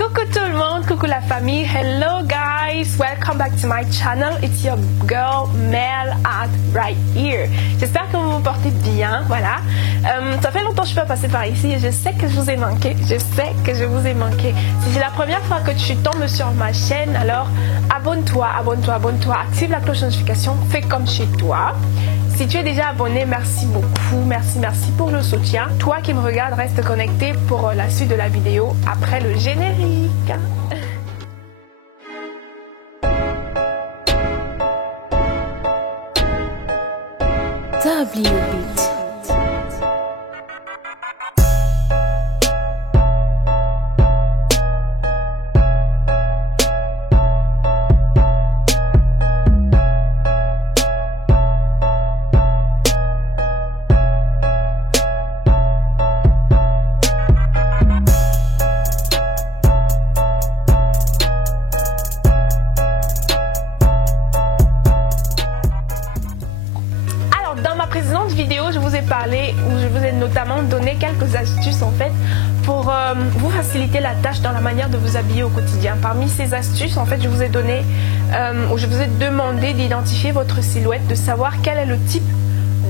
Coucou tout le monde, coucou la famille, hello guys, welcome back to my channel, it's your girl Mel at right here. J'espère que vous vous portez bien, voilà. Ça fait longtemps que je suis pas passée par ici et je sais que je vous ai manqué, Si c'est la première fois que tu tombes sur ma chaîne, alors abonne-toi, active la cloche de notification, fais comme chez toi. Si tu es déjà abonné, merci beaucoup, merci pour le soutien. Toi qui me regardes, reste connecté pour la suite de la vidéo après le générique. WBeat. Dans ma précédente vidéo, je vous ai parlé, ou je vous ai notamment donné quelques astuces en fait pour vous faciliter la tâche dans la manière de vous habiller au quotidien. Parmi ces astuces, en fait, je vous ai donné, ou je vous ai demandé d'identifier votre silhouette, de savoir quel est le type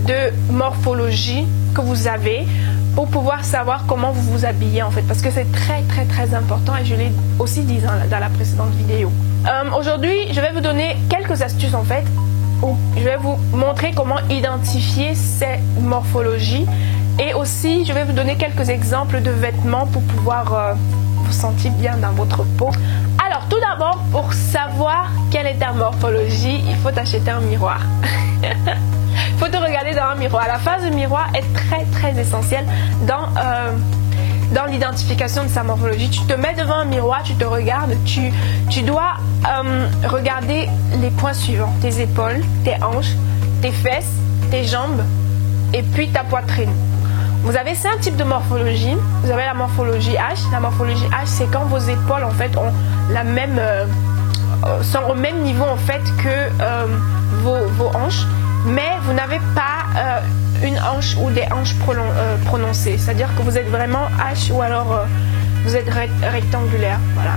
de morphologie que vous avez pour pouvoir savoir comment vous vous habillez en fait, parce que c'est très important et je l'ai aussi dit dans la précédente vidéo. Aujourd'hui, je vais vous donner quelques astuces en fait. Je vais vous montrer comment identifier ces morphologies et aussi je vais vous donner quelques exemples de vêtements pour pouvoir vous sentir bien dans votre peau. Alors tout d'abord, pour savoir quelle est ta morphologie, il faut t'acheter un miroir. Il faut te regarder dans un miroir. La phase de miroir est très essentielle dans l'identification de sa morphologie. Tu te mets devant un miroir, tu te regardes, tu dois regarder les points suivants: tes épaules, tes hanches, tes fesses, tes jambes et puis ta poitrine. Vous avez 5 types de morphologie. Vous avez la morphologie H. La morphologie H, c'est quand vos épaules en fait ont la même, sont au même niveau en fait que vos hanches, mais vous n'avez pas une hanche ou des hanches prononcées, c'est-à-dire que vous êtes vraiment H ou alors vous êtes rectangulaire. Voilà.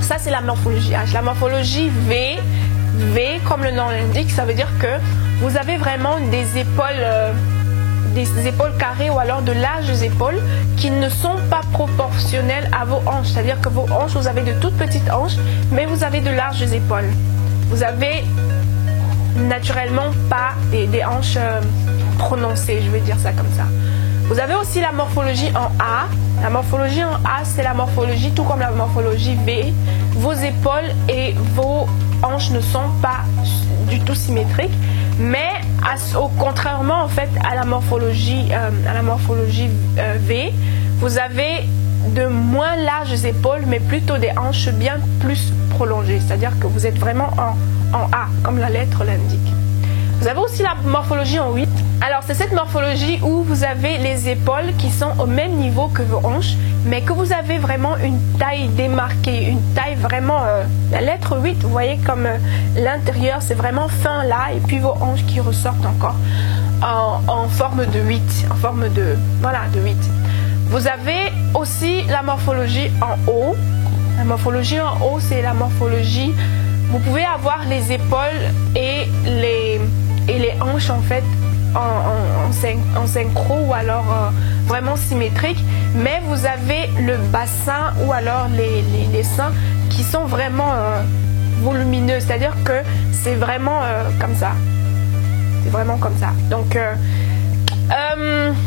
Ça c'est la morphologie H. La morphologie V, comme le nom l'indique, ça veut dire que vous avez vraiment des épaules carrées ou alors de larges épaules qui ne sont pas proportionnelles à vos hanches. C'est-à-dire que vos hanches, vous avez de toutes petites hanches, mais vous avez de larges épaules. Vous avez naturellement pas des hanches prononcées, je vais dire ça comme ça. Vous avez aussi la morphologie en A. La morphologie en A, c'est la morphologie, tout comme la morphologie V. Vos épaules et vos hanches ne sont pas du tout symétriques, mais contrairement en fait à la morphologie V, vous avez de moins larges épaules, mais plutôt des hanches bien plus prolongées. C'est-à-dire que vous êtes vraiment en A, comme la lettre l'indique. Vous avez aussi la morphologie en 8. Alors c'est cette morphologie où vous avez les épaules qui sont au même niveau que vos hanches, mais que vous avez vraiment une taille démarquée, une taille vraiment, la lettre 8, vous voyez comme l'intérieur c'est vraiment fin là, et puis vos hanches qui ressortent encore en forme de 8, de 8. Vous avez aussi la morphologie en haut. La morphologie en haut, c'est la morphologie, vous pouvez avoir les épaules et les hanches en fait en synchro ou alors vraiment symétrique, mais vous avez le bassin ou alors les seins qui sont vraiment volumineux, c'est-à-dire que c'est vraiment comme ça. C'est vraiment comme ça. Donc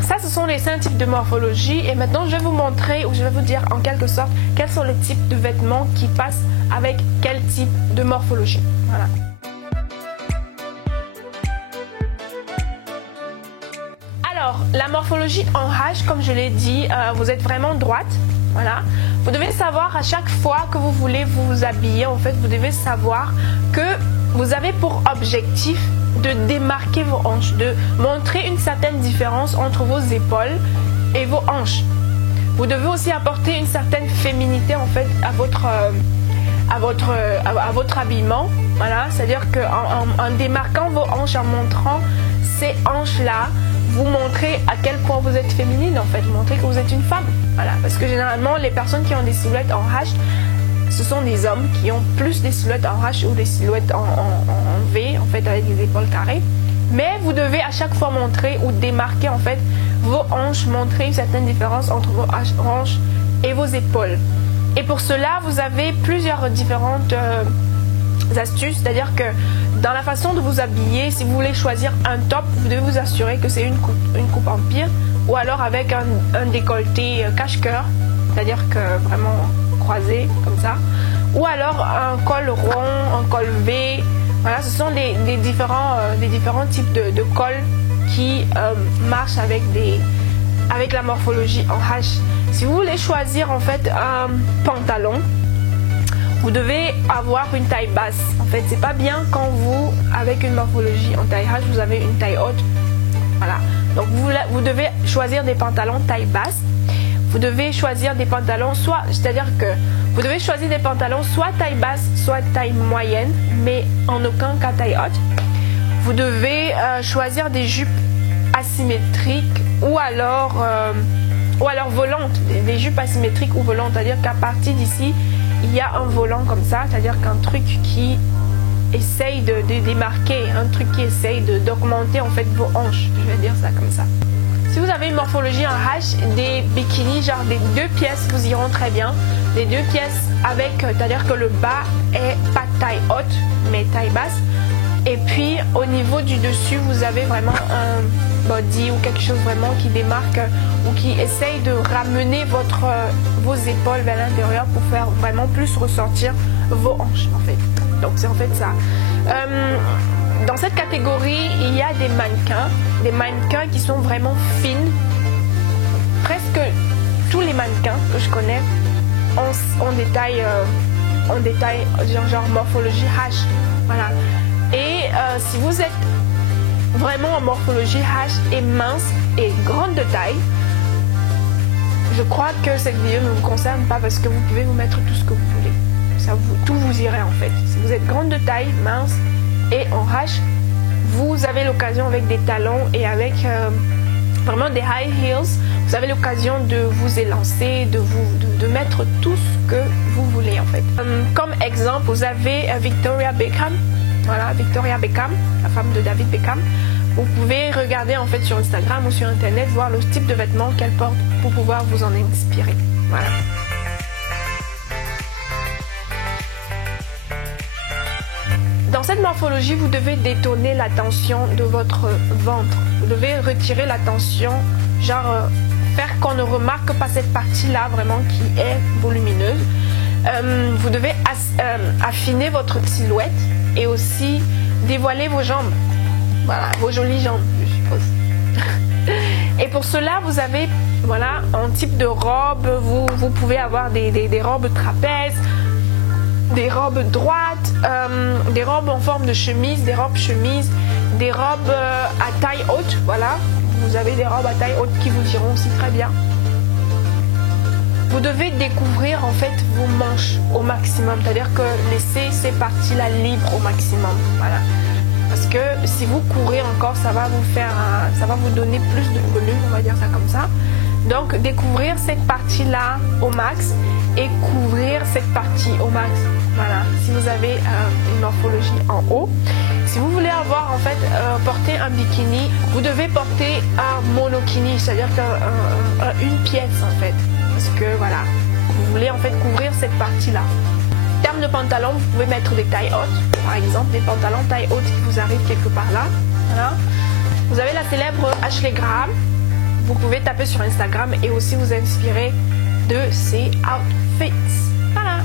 ça, ce sont les 5 types de morphologie. Et maintenant, je vais vous montrer, ou je vais vous dire en quelque sorte, quels sont les types de vêtements qui passent avec quel type de morphologie. Voilà. Alors, la morphologie en H, comme je l'ai dit, vous êtes vraiment droite. Voilà. Vous devez savoir à chaque fois que vous voulez vous habiller, en fait, vous devez savoir que vous avez pour objectif de démarquer vos hanches, de montrer une certaine différence entre vos épaules et vos hanches. Vous devez aussi apporter une certaine féminité en fait à votre habillement. Voilà, c'est-à-dire qu'en démarquant vos hanches, en montrant ces hanches-là, vous montrer à quel point vous êtes féminine en fait, montrer que vous êtes une femme. Voilà, parce que généralement les personnes qui ont des silhouettes en H, ce sont des hommes qui ont plus des silhouettes en H ou des silhouettes en V en fait avec des épaules carrées. Mais vous devez à chaque fois montrer ou démarquer en fait vos hanches, montrer une certaine différence entre vos hanches et vos épaules. Et pour cela, vous avez plusieurs différentes astuces, c'est-à-dire que dans la façon de vous habiller, si vous voulez choisir un top, vous devez vous assurer que c'est une coupe empire ou alors avec un décolleté cache-cœur, c'est-à-dire que vraiment croisé comme ça, ou alors un col rond, un col V. Voilà, ce sont des différents types de cols qui marchent avec la morphologie en H. Si vous voulez choisir en fait un pantalon, vous devez avoir une taille basse. En fait, c'est pas bien quand vous, avec une morphologie en taille H, vous avez une taille haute. Voilà. Donc vous devez choisir des pantalons taille basse. Vous devez choisir des pantalons c'est-à-dire que vous devez choisir des pantalons soit taille basse, soit taille moyenne, mais en aucun cas taille haute. Vous devez choisir des jupes asymétriques ou alors volantes, des jupes asymétriques ou volantes, c'est-à-dire qu'à partir d'ici, il y a un volant comme ça, c'est-à-dire qu'un truc qui essaye de démarquer, un truc qui essaye d'augmenter en fait vos hanches, je vais dire ça comme ça. Si vous avez une morphologie en H, des bikinis, genre des 2 pièces vous iront très bien. Les 2 pièces avec, c'est-à-dire que le bas est pas taille haute, mais taille basse. Et puis au niveau du dessus, vous avez vraiment un body ou quelque chose vraiment qui démarque ou qui essaye de ramener vos épaules vers l'intérieur pour faire vraiment plus ressortir vos hanches en fait. Donc c'est en fait ça. Dans cette catégorie, il y a des mannequins qui sont vraiment fines. Presque tous les mannequins que je connais ont des tailles genre morphologie H. Voilà. Et si vous êtes vraiment en morphologie H et mince et grande de taille, je crois que cette vidéo ne vous concerne pas parce que vous pouvez vous mettre tout ce que vous voulez. Tout vous irait en fait. Si vous êtes grande de taille, mince et en H, vous avez l'occasion avec des talons et avec vraiment des high heels, vous avez l'occasion de vous élancer, de mettre tout ce que vous voulez en fait. Comme exemple, vous avez Victoria Beckham. Voilà, Victoria Beckham, la femme de David Beckham. Vous pouvez regarder en fait sur Instagram ou sur internet, voir le type de vêtements qu'elle porte pour pouvoir vous en inspirer. Voilà. Dans cette morphologie, vous devez détourner la tension de votre ventre. Vous devez retirer la tension, genre faire qu'on ne remarque pas cette partie-là vraiment qui est volumineuse. Vous devez affiner votre silhouette et aussi dévoiler vos jambes. Voilà, vos jolies jambes, je suppose. Et pour cela, vous avez, voilà, un type de robe. Vous pouvez avoir des robes trapèzes, des robes droites, des robes en forme de chemise, des robes chemises, des robes à taille haute, voilà. Vous avez des robes à taille haute qui vous iront aussi très bien. Vous devez découvrir en fait vos manches au maximum, c'est-à-dire que laissez ces parties-là libres au maximum, voilà. Parce que si vous courez encore, ça va vous donner plus de volume, on va dire ça comme ça. Donc découvrir cette partie-là au max et couvrir cette partie au max. Voilà, si vous avez une morphologie en haut. Si vous voulez avoir en fait porter un bikini, vous devez porter un monokini, c'est-à-dire une pièce en fait. Parce que voilà, vous voulez en fait couvrir cette partie-là. En termes de pantalon, vous pouvez mettre des tailles hautes, par exemple des pantalons taille haute qui vous arrivent quelque part là. Voilà. Vous avez la célèbre Ashley Graham. Vous pouvez taper sur Instagram et aussi vous inspirer de ces outfits. Voilà.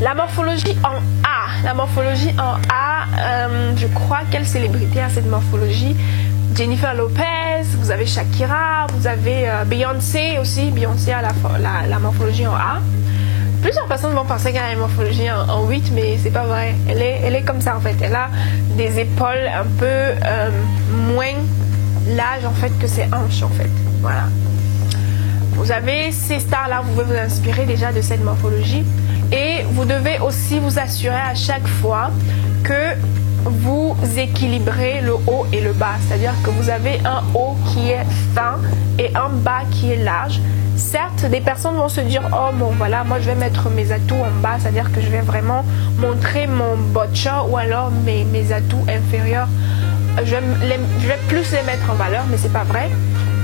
La morphologie en A. La morphologie en A, je crois quelle célébrité a cette morphologie? Jennifer Lopez, vous avez Shakira, vous avez Beyoncé aussi. Beyoncé a la morphologie en A. Plusieurs personnes vont penser qu'elle a une morphologie en 8, mais c'est pas vrai. Elle est comme ça en fait. Elle a des épaules un peu moins larges en fait que ses hanches en fait. Voilà. Vous avez ces stars-là, vous pouvez vous inspirer déjà de cette morphologie. Et vous devez aussi vous assurer à chaque fois que vous équilibrez le haut et le bas. C'est-à-dire que vous avez un haut qui est fin et un bas qui est large. Certes, des personnes vont se dire « Oh, bon, voilà, moi je vais mettre mes atouts en bas, c'est-à-dire que je vais vraiment montrer mon botcha ou alors mes atouts inférieurs. Je vais plus les mettre en valeur, mais c'est pas vrai.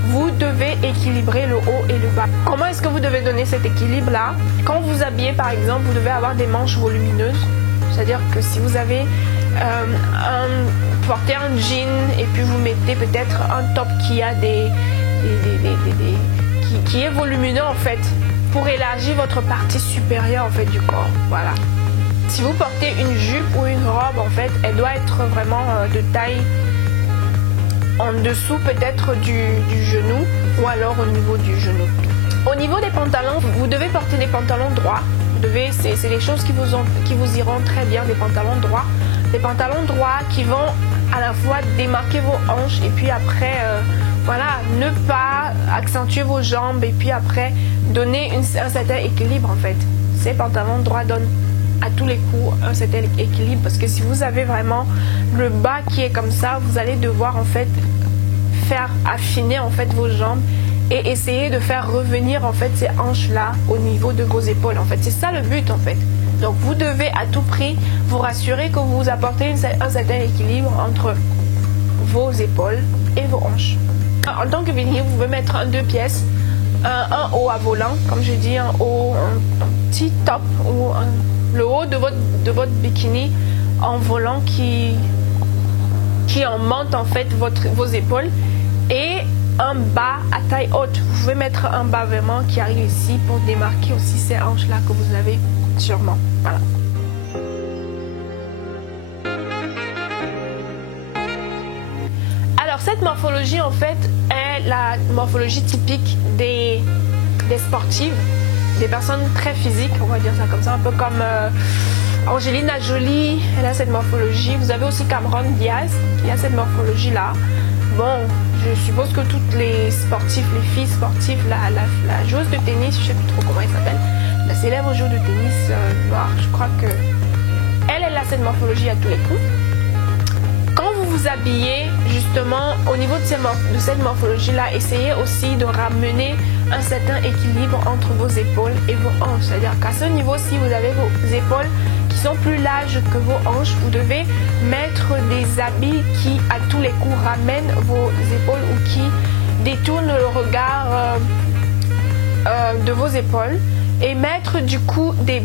Vous devez équilibrer le haut et le bas. Comment est-ce que vous devez donner cet équilibre-là? Quand vous habillez, par exemple, vous devez avoir des manches volumineuses. C'est-à-dire que si vous avez portez un jean et puis vous mettez peut-être un top qui a qui est volumineux en fait, pour élargir votre partie supérieure en fait du corps. Voilà. Si vous portez une jupe ou une robe, en fait, elle doit être vraiment de taille en dessous peut-être du genou ou alors au niveau du genou. Au niveau des pantalons, vous devez porter des pantalons droits. C'est les choses qui vous iront très bien, des pantalons droits. Des pantalons droits qui vont à la fois démarquer vos hanches et puis après, voilà, ne pas accentuer vos jambes et puis après donner un certain équilibre en fait. Ces pantalons droits donnent à tous les coups un certain équilibre parce que si vous avez vraiment le bas qui est comme ça, vous allez devoir en fait faire affiner en fait vos jambes et essayer de faire revenir en fait ces hanches là au niveau de vos épaules en fait. C'est ça le but en fait. Donc vous devez à tout prix vous rassurer que vous apportez un certain équilibre entre vos épaules et vos hanches. En tant que vinyle, vous pouvez mettre un 2 pièces, un haut à volant, comme je dis, un petit top ou le haut de votre bikini en volant qui augmente en fait vos épaules et un bas à taille haute. Vous pouvez mettre un bas vraiment qui arrive ici pour démarquer aussi ces hanches là que vous avez sûrement. Voilà. Alors cette morphologie en fait est la morphologie typique des sportives, des personnes très physiques, on va dire ça comme ça, un peu comme Angelina Jolie, elle a cette morphologie. Vous avez aussi Cameron Diaz qui a cette morphologie là. Bon, je suppose que toutes les sportifs, les filles sportives, la joueuse de tennis, je ne sais plus trop comment elle s'appelle, la célèbre joueuse de tennis noire, je crois que elle a cette morphologie à tous les coups. Quand vous vous habillez, justement, au niveau de cette morphologie-là, essayez aussi de ramener un certain équilibre entre vos épaules et vos hanches. C'est-à-dire qu'à ce niveau-ci, vous avez vos épaules qui sont plus larges que vos hanches. Vous devez mettre des habits qui, à tous les coups, ramènent vos épaules ou qui détournent le regard de vos épaules. Et mettre du coup des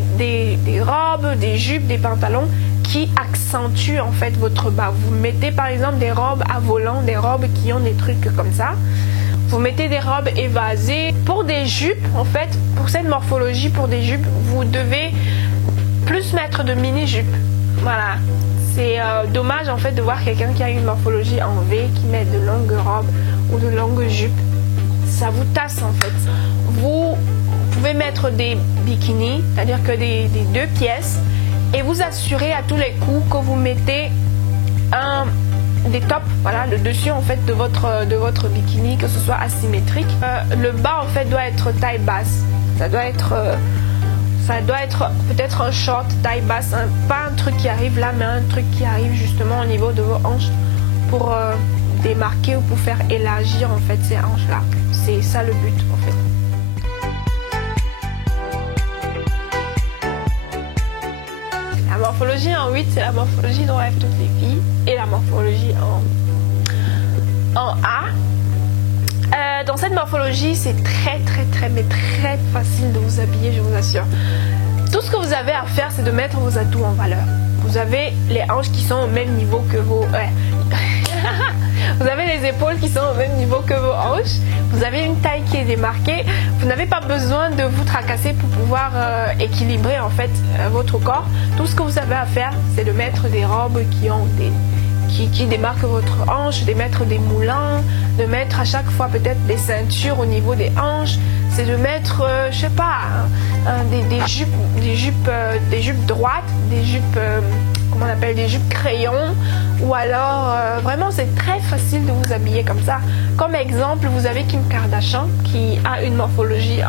robes, des jupes, des pantalons qui accentuent en fait votre bas. Vous mettez par exemple des robes à volant, des robes qui ont des trucs comme ça. Vous mettez des robes évasées. Pour des jupes, en fait, pour cette morphologie, pour des jupes, vous devez plus mettre de mini-jupes. Voilà. C'est dommage en fait de voir quelqu'un qui a une morphologie en V, qui met de longues robes ou de longues jupes. Ça vous tasse en fait. Vous pouvez mettre des bikinis, c'est-à-dire que des 2 pièces, et vous assurez à tous les coups que vous mettez des tops, voilà, le dessus en fait de votre bikini, que ce soit asymétrique. Le bas en fait doit être taille basse. Ça doit être peut-être un short taille basse, pas un truc qui arrive là, mais un truc qui arrive justement au niveau de vos hanches pour démarquer ou pour faire élargir en fait ces hanches là. C'est ça le but en fait. La morphologie en 8, c'est la morphologie dont rêvent toutes les filles. Et la morphologie en A. Dans cette morphologie, c'est très facile de vous habiller, je vous assure. Tout ce que vous avez à faire, c'est de mettre vos atouts en valeur. Vous avez les hanches qui sont au même niveau que vos... Vous avez les épaules qui sont au même niveau que vos hanches. Vous avez une taille qui est démarquée. Vous n'avez pas besoin de vous tracasser pour pouvoir équilibrer en fait votre corps. Tout ce que vous avez à faire, c'est de mettre des robes qui démarquent votre hanche, de mettre des moulants, de mettre à chaque fois peut-être des ceintures au niveau des hanches. C'est de mettre, je sais pas, des jupes droites, des jupes, comment on appelle, des jupes crayons. Ou alors, vraiment, c'est très facile de vous habiller comme ça. Comme exemple, vous avez Kim Kardashian qui a une morphologie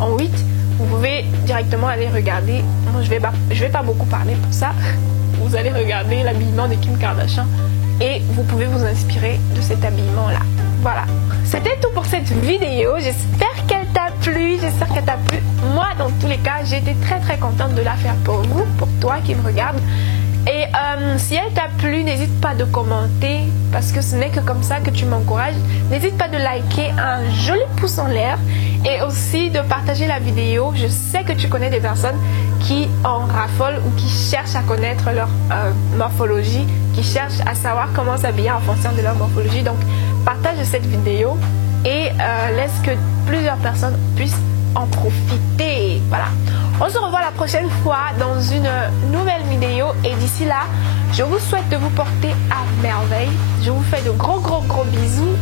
en 8. Vous pouvez directement aller regarder. Moi, je vais pas beaucoup parler pour ça. vous allez regarder l'habillement de Kim Kardashian et vous pouvez vous inspirer de cet habillement-là. Voilà, c'était tout pour cette vidéo. J'espère qu'elle t'a plu, j'espère qu'elle t'a plu. Moi, dans tous les cas, j'ai été très contente de la faire pour vous, pour toi qui me regarde. Et si elle t'a plu, n'hésite pas de commenter parce que ce n'est que comme ça que tu m'encourages. N'hésite pas de liker, un joli pouce en l'air et aussi de partager la vidéo. Je sais que tu connais des personnes qui en raffolent ou qui cherchent à connaître leur morphologie, qui cherchent à savoir comment s'habiller en fonction de leur morphologie. Donc partage cette vidéo et laisse que plusieurs personnes puissent en profiter. Voilà. On se revoit la prochaine fois dans une nouvelle vidéo et d'ici là, je vous souhaite de vous porter à merveille. Je vous fais de gros bisous.